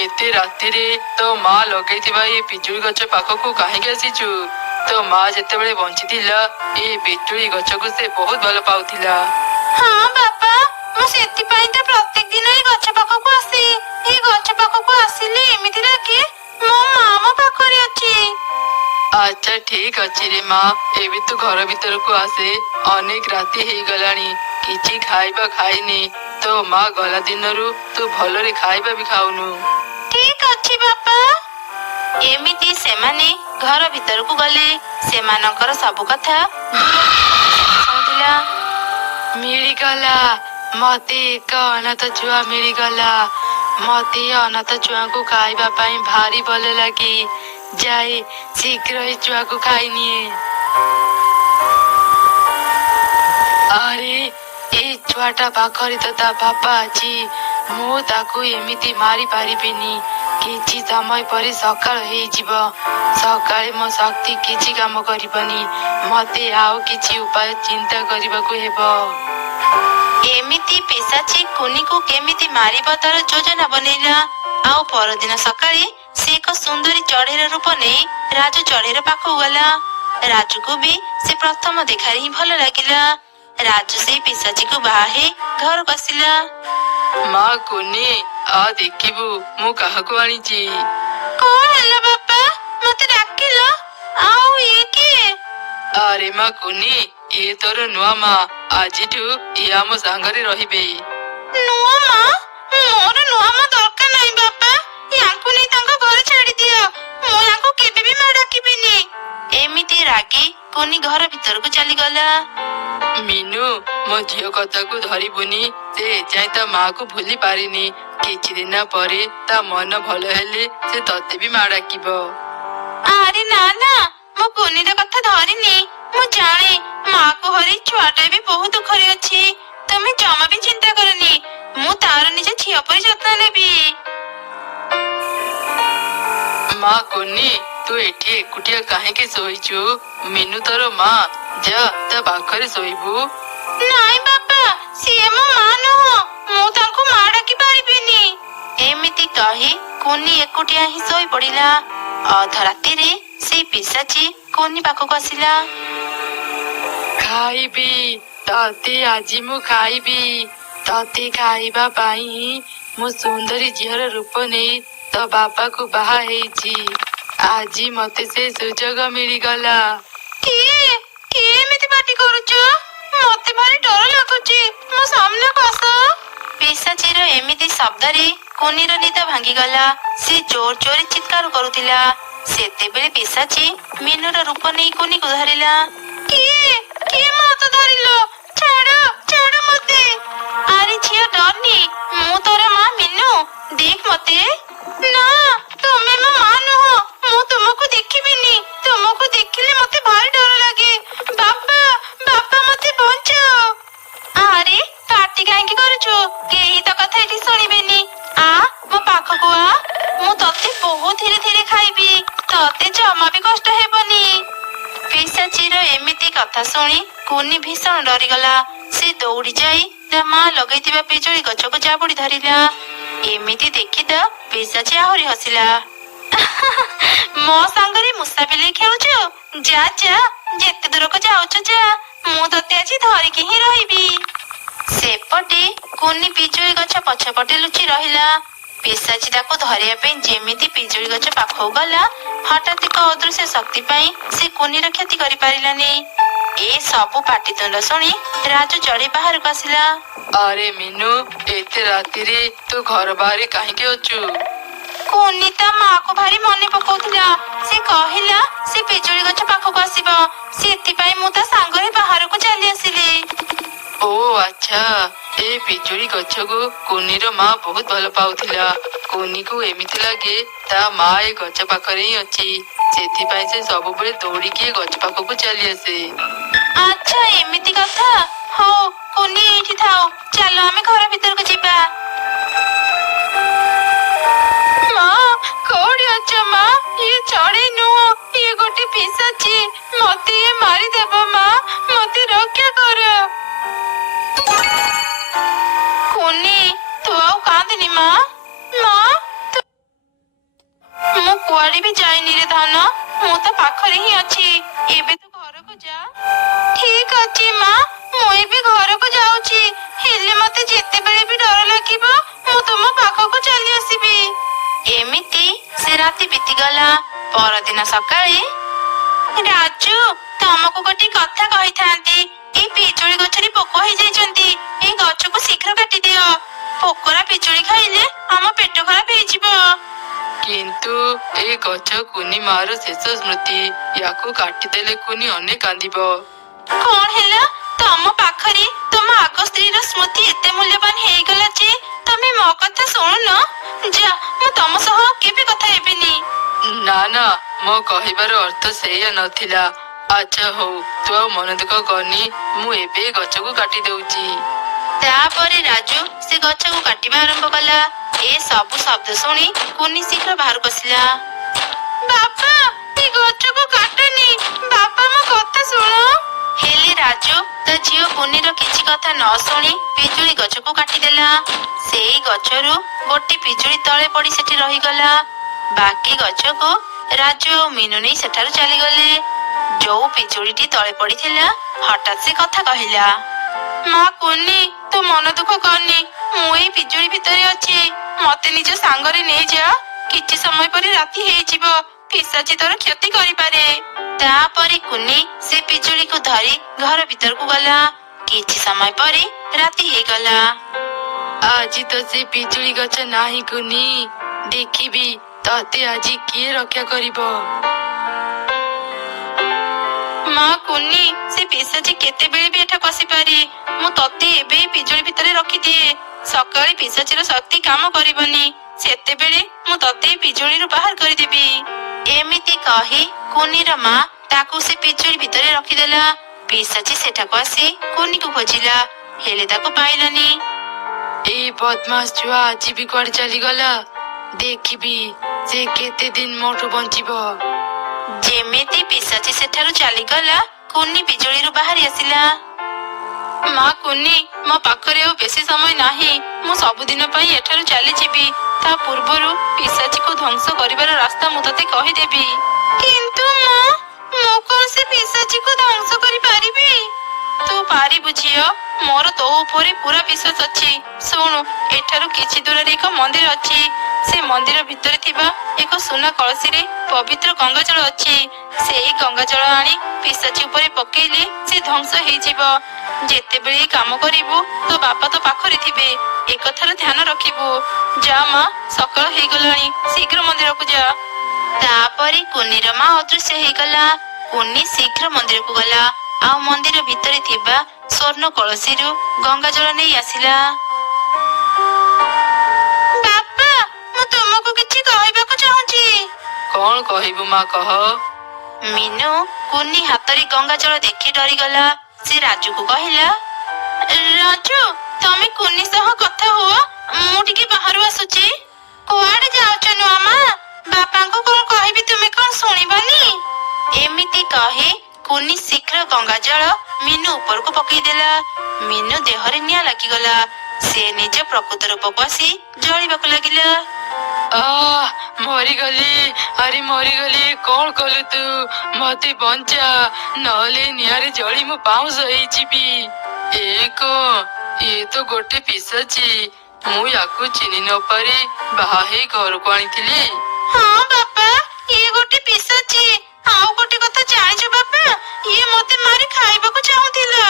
एते रातिरे तो माँ लगेइथिबा ए पिजुली गछ पाखकु काहेकि आसीचु? तो माँ जेतेबेले बंचिथिला ए पिजुली गछकु से बहुत भल पाउथिला। हाँ बापा, मु सेतिपाई तो प्रत्येक दिन ए गछ पाखकु आसी। ए गछ पाखकु आसिले एमिति लागे मो माँ मो पाखरे अछि। अच्छा ठीक अच्छी रे माँ, एबे तू घर भीतर को आसे। अनेक राति हे गलानी, किछि खाइबा खाइनी। तो माँ गला दिनरु तू भलरे खाइबा भी खाउनु। ठीक अछि बापा। एमिति सेमाने घर भीतर को गले। सेमानकर सब कथा सुनिला। मिलिगला मते एक अनाथ छुआ मिलिगला। मते अनाथ छुआ को खाइबा पाई भारी भल लागे। जाए शीघ्र ही छुआ को खाई निए। अरे ए छुआटा पाखरे तो ता बापा अछि। मु ताकू एमिति मारी पारिबिनी। किछि समय परे सकाळ हेजिब। सकाळे मो शक्ति किछि काम करिबनी। मते आउ किछि उपाय चिंता करिबाकू हेबो। एमिति पिशाची कुनी को केमिति मारिब तार योजना बनैला। आउ परदिन सकाळे से एक सुंदरी चढ़ेर रूप नहीं राजू चढ़ेर पाखु गला। राजू को भी से प्रथम देखार ही भल लागिला। राजू से पिशाची को बाहे घर को आसिला। माँ कुनी आ देखिबु मु काहाकू आनिची। कौन हला बापा, मते डाकिलो? आउ ये के? अरे माँ कुनी ये तोर नुआ माँ। आजिठू ये आम सांगरे रहिबे। नुआ माँ? मोर नुआ माँ दरकार नहीं बापा। यांकु नहीं तांको घर छाड़ी दियो। मु यांकु केबे भी मां डाकिबिनी। एमिति रागी कुनी घर भीतर को चली गला। मीनू मो झियो कथा को धरिबुनी। से जाय ता माँ को भूली पारिनी। किछि दिन परे ता मन भल हेले से तते भी मां डाकिबो। अरे ना ना, मो कुनी रे कथा धरिनी। मु जाने माँ को हरी छुआटा भी बहुत दुखरे अछि। तुम जमा भी चिंता करनी। मु तार निजे झियो परि जत्न लेबी। माँ कुनी तू एठी एकुटिया काहेके सोइछु? मीनू तोर माँ, जा ता पाखरे सोइबु। नाई बापा, सिए मो माँ नहो। मु तांको मां डाकी पारिबिनी। एमिति कहि कुनी एकुटिया ही सोई पड़िला। अध रातिरे से पिशाची कुनी पाखକୁ आसिला। खाइबी तते आजी मु खाइबी। तते खाइबा पाई ही मु सुंदरी झियर रूप नहीं तो बापा को बाहा हेची। आजी मते से सुजोग मिलिगला। किए किए एमिति पाटी करूचो? मते भारी डर लागुची। मो सामने को आस। पिशाचीर एमिति शब्दरे कुनीर निद भांगी गला। से जोर जोर चित्कार करुथिला। सेतेबेले पिशाची मीनूर रूप नहीं कुनी को धरिला। किए किए मत धरिलो? छाड़ो छाड़ो मते। अरे झियो डरनी, मु तोर मां मीनू। देख मते। ना तुमे मो मां नहो। मु तुमको देखिबिनी। तुमको देखिले मते भारी डर लागे। बापा बापा मते बचाओ। अरे पार्टी काहेकि करूछु? केही तो कथा एठी सुनिबेनी। आ मो पाखको आ। मु तते बहुत धीरे धीरे खाइबी। तते जमा भी कष्ट हेबनी। पिशाचीर एमिति कथा सुनी कुनी भीषण डरिगला। से दौड़ी जाई ता मां लगैतिबा पिजुली गछको जाबुड़ी धरिला। एमिति देखि त पिशाची आहुरी हसिला। मो संगरे मुसा बिले खेलुछु? जा जा जेते दूर को जाउछु जा। मु तते आज धरिकी ही रहिबी। सेपटे कुनी पिजुली गछ पछपटे लुचि रहिला। पिशाची ताको धरिया पे जेमिति पिजुली गछ पाखौ गला, हठात एक अदृश्य शक्ति पाई से कुनीर क्षति करि पारिलानी। ए सबु पाटितुंड सुनी राजू चढ़ी बाहर को आसिला। अरे मीनू एते रातिरे तू घर बाहर काहेकि अछु? कुनी ता माँ को भारी मने पकाउथिला। से कहिला से पिजुली गछ पाखको आसीबो। सेतिपाई मु ता सांगरे बाहर को चली आसिली। ओ अच्छा, ए पिजुली गछको कुनीर माँ बहुत भल पाउथिला। कुनी को एमिति लागे ता माँ ए गछ पाखरे ही अछि। सेतिपाई से सबुबेले दौड़िकी गछ पाखको चली आसे। अच्छा एमिति कथा। हो कुनी एठी थाओ। चलो आमे घर भीतर को जिबा। माँ कोडी अच्छा माँ? ये चढ़े नुह, ये गोटे पिशाची। मते ये मारी देबो माँ। मते रक्षा करो। कुनी तू आउ कांदिनी माँ। माँ କୁଆଡେ ବି ଯାଇନି ରେ ଧନ, ମୁଁ ତ ପାଖରେ ହିଁ ଅଛି। ଏବେ ତୁ ଘରକୁ ଯା। ଠିକ ଅଛି ମା, ମୁଁ ଏବେ ଘରକୁ ଯାଉଛି। ହେଲେ ମତେ ଯେତେବେଳେ ବି ଡର ଲାଗିବ ମୁଁ ତୁମ ପାଖକୁ ଚାଲି ଆସିବି। ଏମିତି ସେ ରାତି ବିତିଗଲା। ପରଦିନ ସକାଳେ, ରାଜୁ, ତମକୁ ଗୋଟେ କଥା କହିଥାନ୍ତି। ଏଇ ପିଜୁଳି ଗଛରେ ପୋକ ହେଇଯାଇଛନ୍ତି। ଏଇ ଗଛକୁ ଶୀଘ୍ର କାଟିଦିଅ। ପୋକରା ପିଜୁଳି ଖାଇଲେ ଆମ ପେଟ ଖରାପ ହେଇଯିବ। କିନ୍ତୁ ଏ ଗଛ କୁନି ମାର ଶେଷ ସ୍ମୃତି। ୟାକୁ କାଟିଦେଲେ କୁନି ଅନେକ କାନ୍ଦିବ। କଣ ହେଲା? ତମ ପାଖରେ ତମ ଆଗ ସ୍ତ୍ରୀର ସ୍ମୃତି ଏତେ ମୂଲ୍ୟବାନ ହେଇଗଲା ଯେ ତମେ ମୋ କଥା ଶୁଣୁନ? ଯା, ମୁଁ ତମ ସହ କେବେ କଥା ହେବିନି। ନା ନା, ମୋ କହିବାର ଅର୍ଥ ସେଇଆ ନଥିଲା। ଆଚ୍ଛା ହଉ, ତୁ ଆଉ ମନ ଦୁଃଖ କରନି। ମୁଁ ଏବେ ଏ ଗଛକୁ କାଟି ଦଉଛି। ତାପରେ ରାଜୁ ସେ ଗଛକୁ କାଟିବା ଆରମ୍ଭ କଲା। ଏ ସବୁ ଶବ୍ଦ ଶୁଣି କୁନି ଶୀଘ୍ର ବାହାରକୁ ଆସିଲା। ବାପା, ଏ ଗଛକୁ କାଟନି। ବାପା, ମୋ କଥା ଶୁଣ। ହେଲେ ରାଜୁ ତା ଝିଅ କୁନିର କିଛି କଥା ନ ଶୁଣି ପିଜୁଳି ଗଛକୁ କାଟିଦେଲା। ସେଇ ଗଛରୁ ଗୋଟେ ପିଜୁଳି ତଳେ ପଡି ସେଠି ରହିଗଲା। ବାକି ଗଛକୁ ରାଜୁ ଆଉ ମିନୁ ନେଇ ସେଠାରୁ ଚାଲିଗଲେ। ଯୋଉ ପିଜୁଳିଟି ତଳେ ପଡିଥିଲା, ହଠାତ୍ ସେ କଥା କହିଲା। ମା କୁନି, ତୁ ମନ ଦୁଃଖ କରନି। ମୁଁ ଏଇ ପିଜୁଳି ଭିତରେ ଅଛି। ମତେ ନିଜ ସାଙ୍ଗରେ ନେଇଯା। କିଛି ସମୟ ପରେ ରାତି ହେଇଯିବ। ପିଶାଚି ତୋର କ୍ଷତି କରିପାରେ। ତାପରେ କୁନି ସେ ପିଜୁଳିକୁ ଧରି ଘର ଭିତରକୁ ଗଲା। କିଛି ସମୟ ପରେ ରାତି ହେଇଗଲା। ଆଜି ତ ସେ ପିଜୁଳି ଗଛ ନାହିଁ କୁନି। ଦେଖିବି ତତେ ଆଜି କିଏ ରକ୍ଷା କରିବ। ମା କୁନି, ସେ ପିଶାଚି କେତେବେଳେ ବି ଏଠାକୁ ଆସିପାରେ। ମୁଁ ତତେ ଏବେ ପିଜୁଳି ଭିତରେ ରଖିଦିଏ। ସକାଳେ ପିଶାଚୀର ଶକ୍ତି କାମ କରିବନି। ସେତେବେଳେ ମୁଁ ତତେ ପିଜୁଳିରୁ ବାହାର କରିଦେବି। ଏମିତି କହି କୁନିର ମା ତାକୁ ସେ ପିଜୁଳି ଭିତରେ ରଖିଦେଲା। ପିଶାଚୀ ସେଠାକୁ ଆସି କୁନିକୁ ଖୋଜିଲା, ହେଲେ ତାକୁ ପାଇଲାନି। ଏଇ ବଦମାସ ଛୁଆ ଆଜି ବି କୁଆଡେ ଚାଲିଗଲା। ଦେଖିବି ସେ କେତେ ଦିନ ମୋଠୁ ବଞ୍ଚିବ। ଯେମିତି ପିଶାଚୀ ସେଠାରୁ ଚାଲିଗଲା, କୁନି ପିଜୁଳିରୁ ବାହାରି ଆସିଲା। ମା କୁନି, ମୋ ପାଖରେ ଆଉ ବେଶୀ ସମୟ ନାହିଁ। ମୁଁ ସବୁଦିନ ପାଇଁ ଏଠାରୁ ଚାଲିଯିବି। ତା ପୂର୍ବରୁ ପିଶାଚୀକୁ ଧ୍ୱଂସ କରିବାର ରାସ୍ତା ମୁଁ ତତେ କହିଦେବି। କିନ୍ତୁ ମା, ମୁଁ କଣ ସେ ପିଶାଚୀକୁ ଧ୍ୱଂସ କରିପାରିବି? ତୁ ପାରିବୁ ଝିଅ। ମୋର ତୋ ଉପରେ ପୁରା ବିଶ୍ୱାସ ଅଛି। ଶୁଣୁ, ଏଠାରୁ କିଛି ଦୂରରେ ଏକ ମନ୍ଦିର ଅଛି। ସେ ମନ୍ଦିର ଭିତରେ ଥିବା ଏକ ସୁନା କଳସୀରେ ପବିତ୍ର ଗଙ୍ଗାଜଳ ଅଛି। ସେଇ ଗଙ୍ଗାଜଳ ଆଣି ପିଶାଚୀ ଉପରେ ପକେଇଲେ ସେ ଧ୍ୱଂସ ହେଇଯିବ। ଯେତେବେଳେ କାମ କରିବୁ ତୋ ବାପା ତ ପାଖରେ ଥିବେ। ଏକଥାର ଧ୍ୟାନ ରଖିବୁ। ଯା ମା, ସକାଳ ହେଇଗଲାଣି। ଶୀଘ୍ର ମନ୍ଦିରକୁ ଯା। ତାପରେ କୁନିର ମା ଅଦୃଶ୍ୟ ହେଇଗଲା। କୁନି ଶୀଘ୍ର ମନ୍ଦିରକୁ ଗଲା ଆଉ ମନ୍ଦିର ଭିତରେ ଥିବା ସ୍ୱର୍ଣ୍ଣ କଳସୀରୁ ଗଙ୍ଗାଜଳ ନେଇ ଆସିଲା। ବାପା, ମୁଁ ତୁମକୁ କିଛି କହିବାକୁ ଚାହୁଁଛି। କଣ କହିବୁ ମା, କହ। ମିନୁ କୁନି ହାତରେ ଗଙ୍ଗାଜଳ ଦେଖି ଡରିଗଲା। ସେ ରାଜୁକୁ କହିଲା, ରାଜୁ, ତମେ କୁନି ସହ କଥା ହୁଅ। ମୁଁ ଟିକେ ବାହାରୁ ଆସୁଛି। କୁଆଡେ ଯାଉଛ ନୂଆ ମା? ବାପାଙ୍କୁ କଣ କହିବି, ତୁମେ କଣ ଶୁଣିବନି? ଏମିତି କହି କୁନି ଶୀଘ୍ର ଗଙ୍ଗାଜଳ ମିନୁ ଉପରକୁ ପକେଇଦେଲା। ମିନୁ ଦେହରେ ନିଆଁ ଲାଗିଗଲା। ସେ ନିଜ ପ୍ରକୃତ ରୂପକୁ ଆସି ଜଳିବାକୁ ଲାଗିଲା। ମରିଗଲି। ଆରେ ମରିଗଲି। କଣ କଲୁ ତୁ? ମତେ ବଞ୍ଚା, ନହେଲେ ନିଆଁରେ ଜଳି ମୁଁ ପାଉଁଶ ହେଇଯିବି। ଏ ତ ଗୋଟେ ପିଶାଚୀ। ମୁଁ ୟାକୁ ଚିହ୍ନି ନ ପାରି ବାହା ହେଇ ଘରକୁ ଆଣିଥିଲି। ହଁ ବାପା, ଇଏ ଗୋଟେ ପିଶାଚୀ। ଆଉ ଗୋଟେ କଥା ଜାଣିଛୁ ବାପା, ଇଏ ମତେ ମାରି ଖାଇବାକୁ ଚାହୁଁଥିଲା।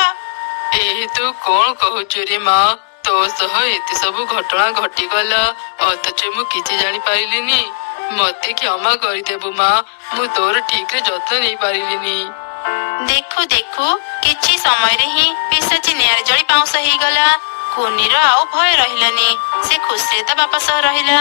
ତୁ କଣ କହୁଛୁ ରେ ମା? ତୋ ସହ ଏତେ ସବୁ ଘଟଣା ଘଟିଗଲା, ଅଥଚ ମୁଁ କିଛି ଜାଣିପାରିଲିନି। ମତେ କ୍ଷମା କରିଦେବୁ ମା। ମୁଁ ତୋର ଠିକରେ ଯତ୍ନ ନେଇ ପାରିଲିନି। ଦେଖୁ ଦେଖୁ କିଛି ସମୟରେ ହିଁ ପିଶାଚୀ ନିଆଁରେ ଜଳି ପାଉଁଶ ହେଇଗଲା। କୁନିର ଆଉ ଭୟ ରହିଲାନି। ସେ ଖୁସିରେ ତା ବାପା ସହ ରହିଲା।